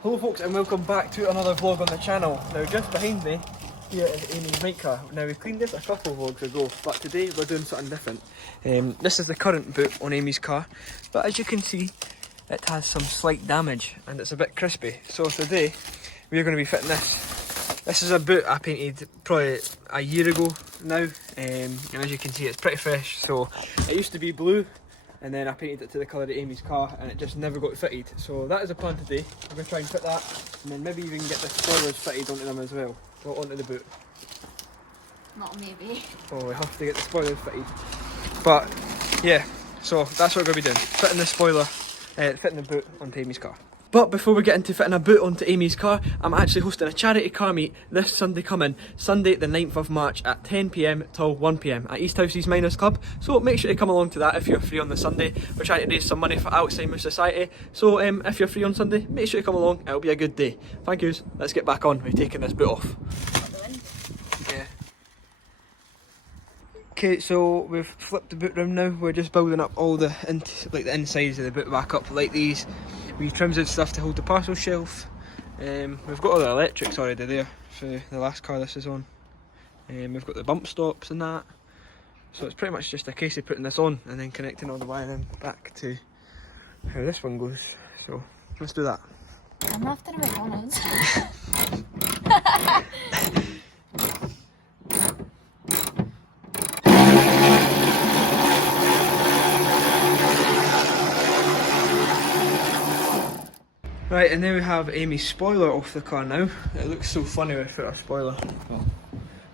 Hello folks and welcome back to another vlog on the channel. Now just behind me here is Amy's Micra. Now we cleaned this a couple of vlogs ago, but today we're doing something different. This is the current boot on Amy's car, but as you can see it has some slight damage and it's a bit crispy. So today we're going to be fitting this. This is a boot I painted probably a year ago now, and as you can see it's pretty fresh. So it used to be blue, and then I painted it to the colour of Amy's car and it just never got fitted. So that is the plan today. We're going to try and fit that, and then maybe even get the spoilers fitted onto them as well. Well, onto the boot. Not maybe. Oh, we have to get the spoilers fitted. But yeah, so that's what we're going to be doing. Fitting the spoiler, fitting the boot onto Amy's car. But before we get into fitting a boot onto Amy's car, I'm actually hosting a charity car meet this Sunday coming, Sunday the 9th of March at 10 PM till 1 PM at East Houses Miners Club. So make sure to come along to that if you're free on the Sunday. We're trying to raise some money for Alzheimer's Society. So if you're free on Sunday, make sure to come along, it'll be a good day. Thank yous, let's get back on with taking this boot off. Yeah. Okay, so we've flipped the boot round now. We're just building up all the insides of the boot back up like these. We've trimmed stuff to hold the parcel shelf. We've got all the electrics already there for the last car this is on. We've got the bump stops and that. So it's pretty much just a case of putting this on and then connecting all the wiring back to how this one goes. So let's do that. I'm after a McDonald's. Right, and then we have Amy's spoiler off the car now. It looks so funny without a spoiler. Well,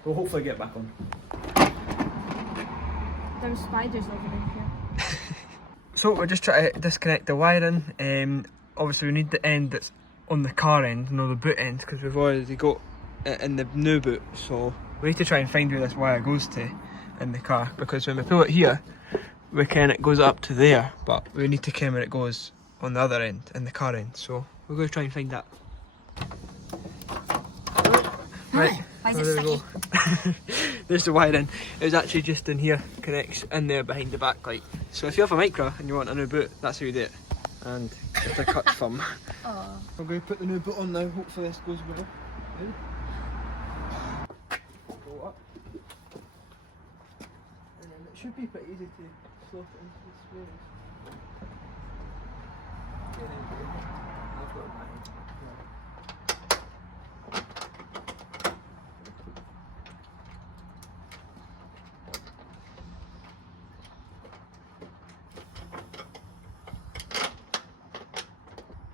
we'll hopefully get back on. There's spiders over here. So we're just trying to disconnect the wiring. Obviously we need the end that's on the car end, no the boot end, because we've already got it in the new boot. So we need to try and find where this wire goes to in the car, because when we pull it here, we can it goes up to there, but we need to ken where it goes on the other end, in the car end. So we're going to try and find that. Right, why is it sticky? There's the wiring. It was actually just in here, connects in there behind the backlight. So if you have a Micra and you want a new boot, that's how you do it. And just a cut thumb. Oh. We're going to put the new boot on now. Hopefully this goes well. Go up. And then it should be pretty easy to slot it into the spares. I've got mine.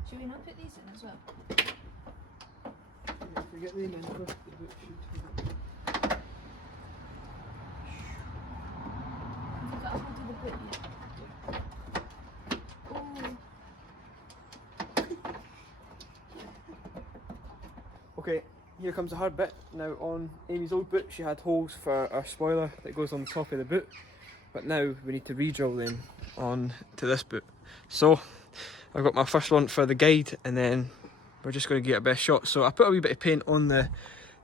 Should we not put these in as well? If we get them in first, the boot should. Have you got a hold of the boot yet? Oh. Okay, here comes the hard bit. Now on Amy's old boot she had holes for a spoiler that goes on the top of the boot, but now we need to re-drill them on to this boot. So I've got my first one for the guide, and then we're just going to get a best shot. So I put a wee bit of paint on the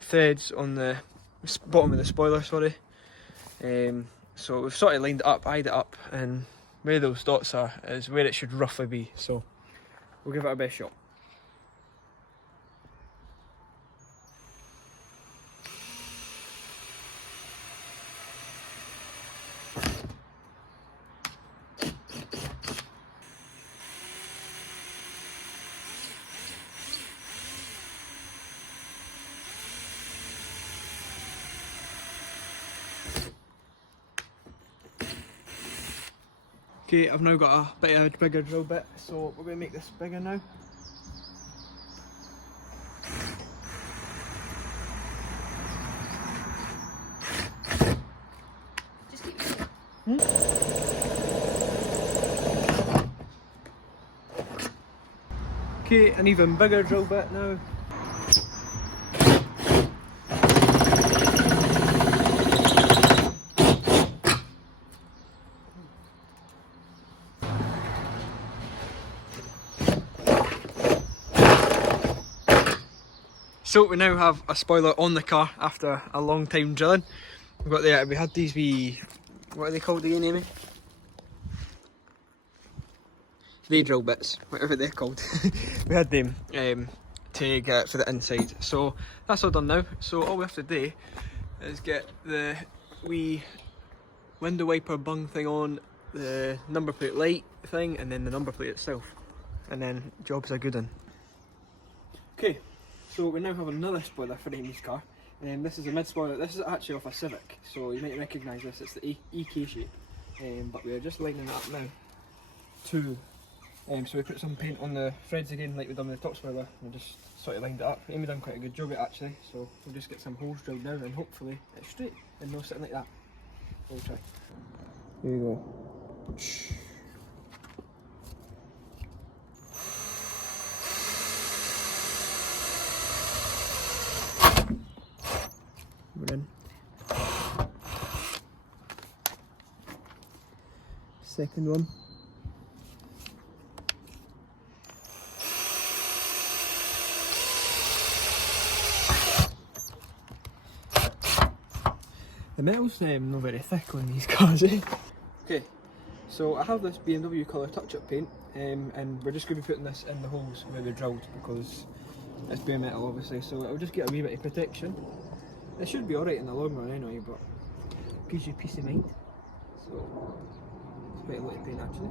threads on the bottom of the spoiler, sorry. So we've sort of lined it up, eyed it up, and where those dots are is where it should roughly be. So we'll give it a best shot. Okay, I've now got a bit of a bigger drill bit, so we're going to make this bigger now. Just keep it. Okay, an even bigger drill bit now. So we now have a spoiler on the car after a long time drilling. We had these wee, what are they called again, Amy? the drill bits, whatever they're called. We had them to get for the inside. So that's all done now. So all we have to do is get the wee window wiper bung thing on, the number plate light thing, and then the number plate itself. And then job's a good one. Okay, so we now have another spoiler for Amy's car. This is a mid spoiler. This is actually off a Civic, so you might recognise this. It's the EK shape, but we are just lining it up now. So we put some paint on the threads again, like we done with the top spoiler, and just sort of lined it up. Amy done quite a good job at it actually, so we'll just get some holes drilled now, and hopefully it's straight and not sitting like that. We'll try. Here we go. We're in. Second one. The metal's not very thick on these cars, eh? Okay, so I have this BMW colour touch-up paint, and we're just going to be putting this in the holes where they're drilled because it's bare metal obviously, so it'll just get a wee bit of protection. It should be alright in the long run anyway, but it gives you peace of mind. So, it's quite a lot of paint actually.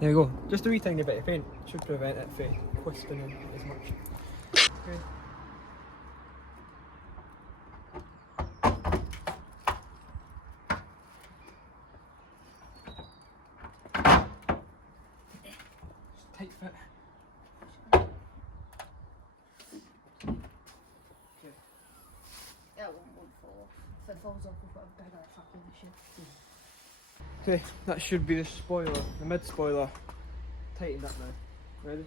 There we go, just a wee tiny bit of paint should prevent it from twisting in as much. Okay. Tight fit. Okay. It won't fall. If it falls off, we've got a bigger fucking issue. Okay, that should be the spoiler, the mid spoiler. Tightened up now. Ready?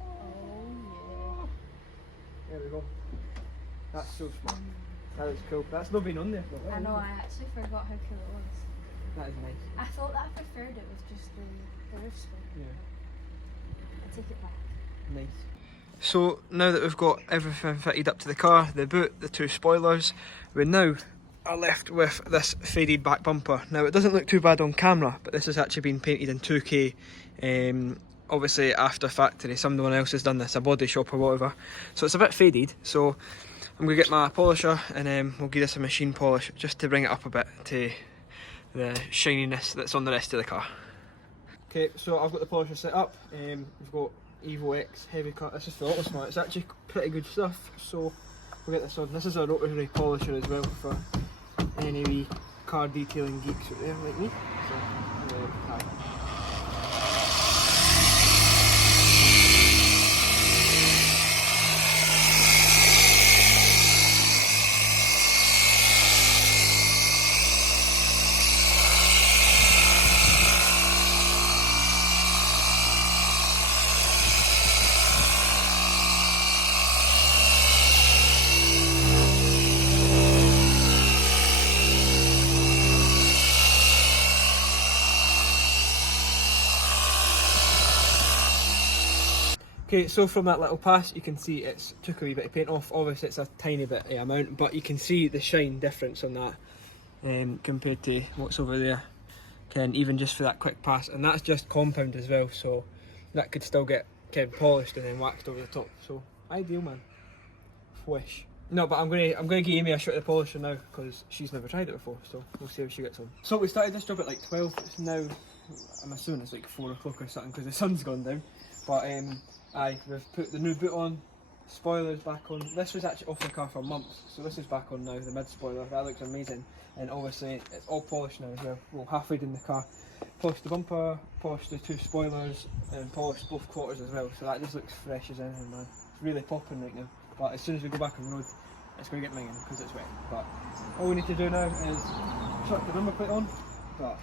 Oh yeah. There we go. That's so smart. That looks cool. That's not been on there. I know, I actually forgot how cool it was. That is nice. I thought that I preferred it with just the roof spoiler. Yeah. I take it back. Nice. So now that we've got everything fitted up to the car, the boot, the two spoilers, we now are left with this faded back bumper. Now it doesn't look too bad on camera, but this has actually been painted in 2K, obviously after factory. Someone else has done this, a body shop or whatever. So it's a bit faded, so I'm going to get my polisher and we'll give this a machine polish just to bring it up a bit to the shininess that's on the rest of the car. Okay, so I've got the polisher set up. We've got Evo X heavy cut. This is for Autosmart. It's actually pretty good stuff, so we'll get this on. This is a rotary polisher as well for any wee car detailing geeks out there like me. So, hi. Okay, so from that little pass you can see it's took a wee bit of paint off. Obviously it's a tiny bit of amount, but you can see the shine difference on that compared to what's over there. Even just for that quick pass, and that's just compound as well, so that could still get polished and then waxed over the top. So ideal, man. Wish. No, but I'm gonna give Amy a shot of the polisher now because she's never tried it before, so we'll see how she gets on. So we started this job at like 12. It's now, I'm assuming it's like 4 o'clock or something because the sun's gone down. But we've put the new boot on, spoilers back on. This was actually off the car for months, so this is back on now, the mid spoiler. That looks amazing. And obviously it's all polished now as well. Well, halfway in the car. Polished the bumper, polished the two spoilers, and polished both quarters as well. So that just looks fresh as anything, man. It's really popping right now. But as soon as we go back on the road, it's going to get minging because it's wet. But all we need to do now is chuck the number plate on. But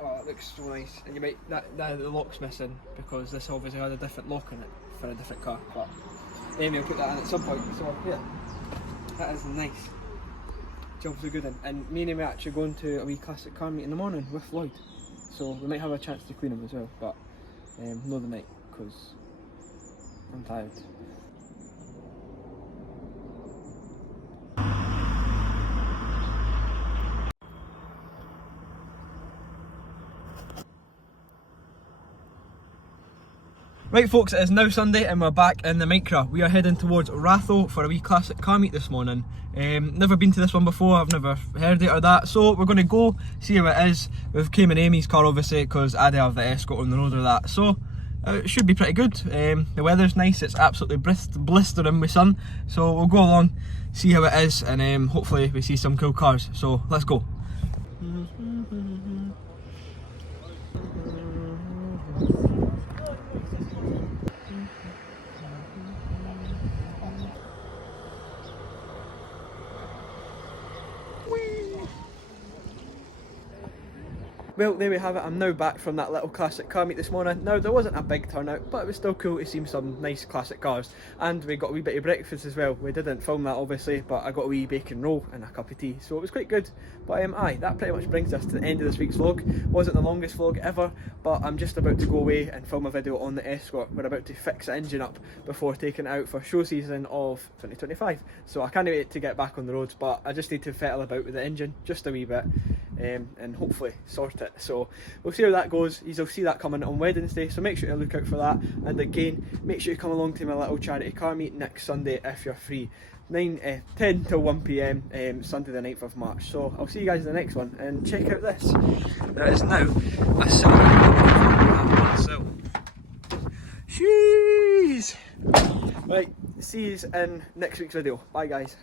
oh, it looks so nice, and you might the lock's missing because this obviously had a different lock in it for a different car. But Amy will put that in at some point. So yeah, that is nice. job's a good one. And me and him are actually going to a wee classic car meet in the morning with Lloyd. So we might have a chance to clean him as well, but no the night, because I'm tired. Right folks, it is now Sunday and we're back in the Micra. We are heading towards Ratho for a wee classic car meet this morning. Never been to this one before, I've never heard it or that, so we're going to go see how it is. We've came in Amy's car obviously because I do have the Escort on the road or that, so it should be pretty good. The weather's nice, it's absolutely blistering with sun, so we'll go along, see how it is, and hopefully we see some cool cars, so let's go. Well, there we have it. I'm now back from that little classic car meet this morning. Now, there wasn't a big turnout, but it was still cool to see some nice classic cars. And we got a wee bit of breakfast as well. We didn't film that, obviously, but I got a wee bacon roll and a cup of tea, so it was quite good. But aye, that pretty much brings us to the end of this week's vlog. Wasn't the longest vlog ever, but I'm just about to go away and film a video on the Escort. We're about to fix the engine up before taking it out for show season of 2025. So I can't wait to get back on the roads, but I just need to fettle about with the engine just a wee bit. And hopefully sort it. So we'll see how that goes. You'll see that coming on Wednesday, so make sure to look out for that. And again, make sure you come along to my little charity car meet next Sunday if you're free. 10 till 1 PM, Sunday the 9th of March. So I'll see you guys in the next one, and check out this. There is now a silver. Jeez! Right, see you in next week's video. Bye guys.